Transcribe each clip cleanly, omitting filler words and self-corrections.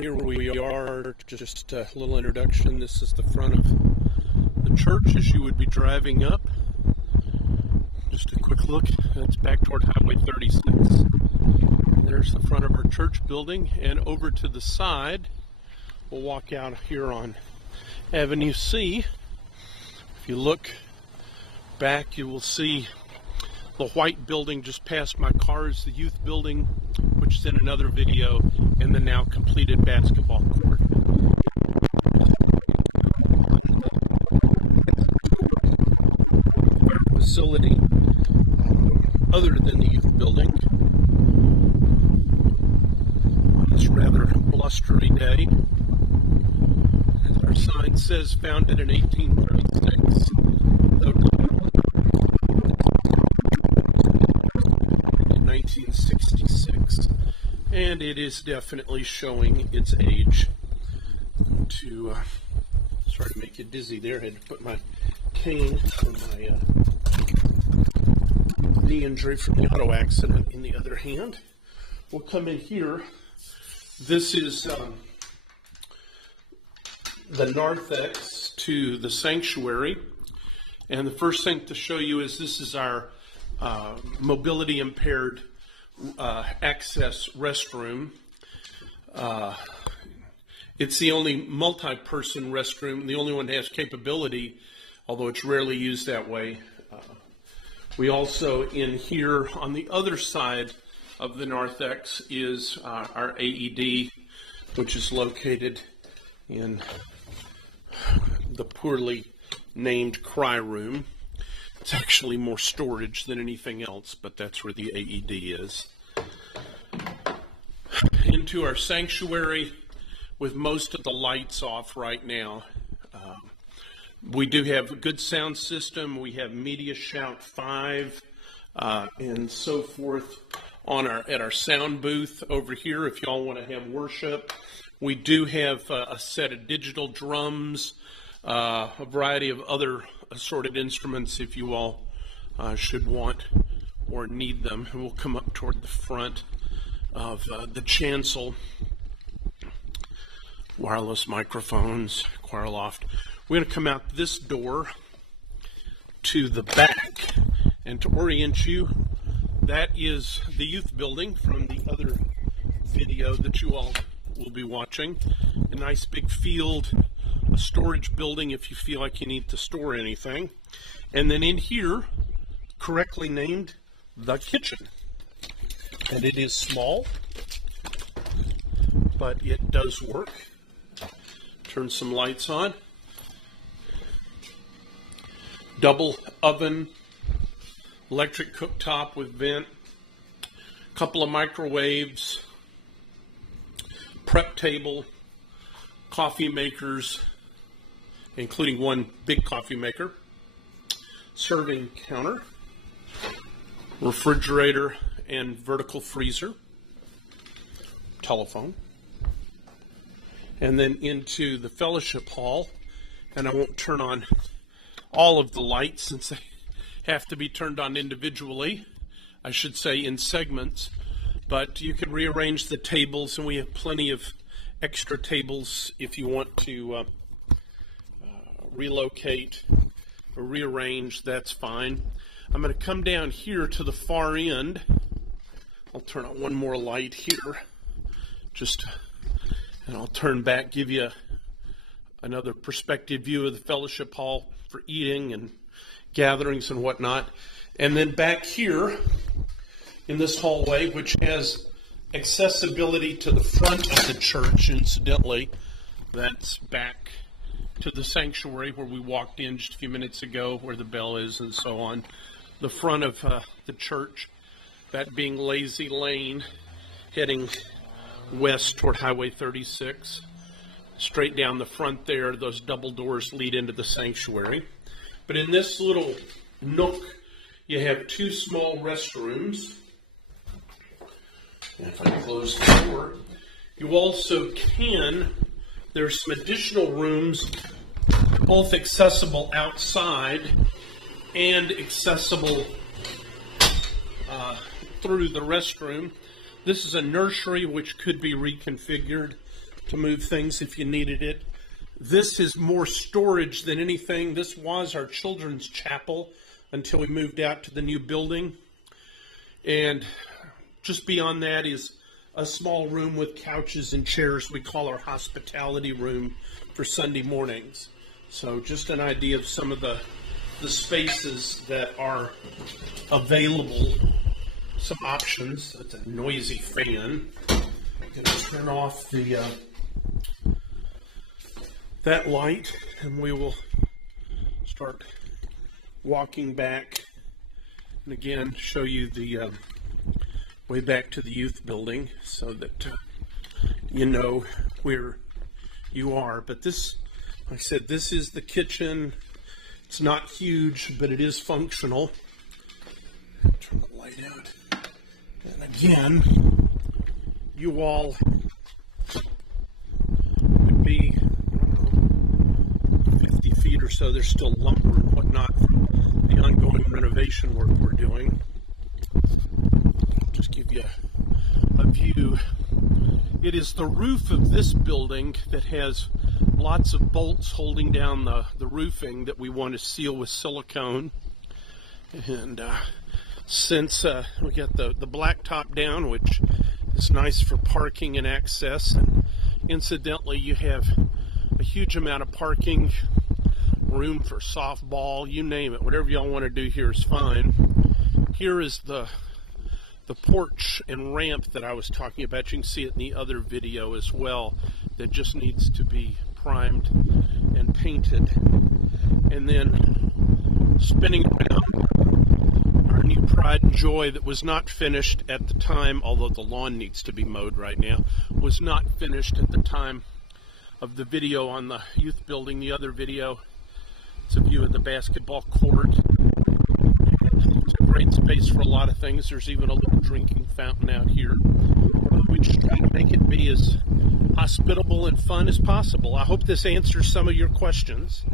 Here we are, just a little introduction. This is the front of the church as you would be driving up. Just a quick look. That's back toward Highway 36. There's the front of our church building, and over to the side, we'll walk out here on Avenue C. If you look back, you will see the white building just past my car is the youth building, which is in another video, and the now completed basketball court. Our facility, other than the youth building, on this rather blustery day, as our sign says, founded in 1836. 1966, and it is definitely showing its age. Sorry to make you dizzy there. I had to put my cane for my knee injury from the auto accident in the other hand. We'll come in here. This is the narthex to the sanctuary, and the first thing to show you is this is our mobility impaired access restroom. It's the only multi-person restroom, the only one that has capability, although it's rarely used that way. We also, in here on the other side of the narthex, is our AED, which is located in the poorly named cry room. It's actually more storage than anything else, but that's where the AED is. Into our sanctuary with most of the lights off right now. We do have a good sound system. We have Media Shout 5 and so forth at our sound booth over here if y'all want to have worship. We do have a set of digital drums, a variety of other assorted instruments if you all should want or need them. And we'll come up toward the front of the chancel. Wireless microphones, choir loft. We're going to come out this door to the back, and to orient you, that is the youth building from the other video that you all will be watching. A nice big field, a storage building if you feel like you need to store anything. And then in here, correctly named, the kitchen. And it is small, but it does work. Turn some lights on. Double oven, electric cooktop with vent, couple of microwaves, prep table, coffee makers, including one big coffee maker, serving counter, refrigerator and vertical freezer, telephone, and then into the fellowship hall. And I won't turn on all of the lights since they have to be turned on individually, I should say in segments, but you can rearrange the tables, and we have plenty of extra tables if you want to relocate or rearrange. That's fine. I'm going to come down here to the far end. I'll turn on one more light here, and I'll turn back, give you another perspective view of the fellowship hall for eating and gatherings and whatnot. And then back here in this hallway, which has accessibility to the front of the church, incidentally, that's back to the sanctuary where we walked in just a few minutes ago, where the bell is and so on. The front of the church, that being Lazy Lane, heading west toward Highway 36. Straight down the front there, those double doors lead into the sanctuary. But in this little nook, you have two small restrooms. And if I close the door, you also there's some additional rooms, both accessible outside and accessible through the restroom. This is a nursery which could be reconfigured to move things if you needed it. This is more storage than anything. This was our children's chapel until we moved out to the new building. And just beyond that is a small room with couches and chairs we call our hospitality room for Sunday mornings. So just an idea of some of the spaces that are available, some options. It's a noisy fan. I'm going to turn off the that light, and we will start walking back, and again show you the way back to the youth building so that you know where you are. But this, like I said, this is the kitchen. It's not huge, but it is functional. Turn the light out. And again, you all would be 50 feet or so. There's still lumber and whatnot from the ongoing renovation work we're doing. Just give you a view. It is the roof of this building that has lots of bolts holding down the roofing that we want to seal with silicone. And since we got the blacktop down, which is nice for parking and access, and incidentally you have a huge amount of parking, room for softball, you name it, whatever y'all want to do here is fine. Here is the porch and ramp that I was talking about. You can see it in the other video as well, that just needs to be primed and painted. And then spinning around our new pride and joy that was not finished at the time, although the lawn needs to be mowed right now, was not finished at the time of the video on the youth building. The other video, it's a view of the basketball court. It's a great space for a lot of things. There's even a little drinking fountain out here. We just try to make it be as hospitable and fun as possible. I hope this answers some of your questions,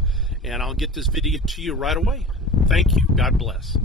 and I'll get this video to you right away. Thank you. God bless.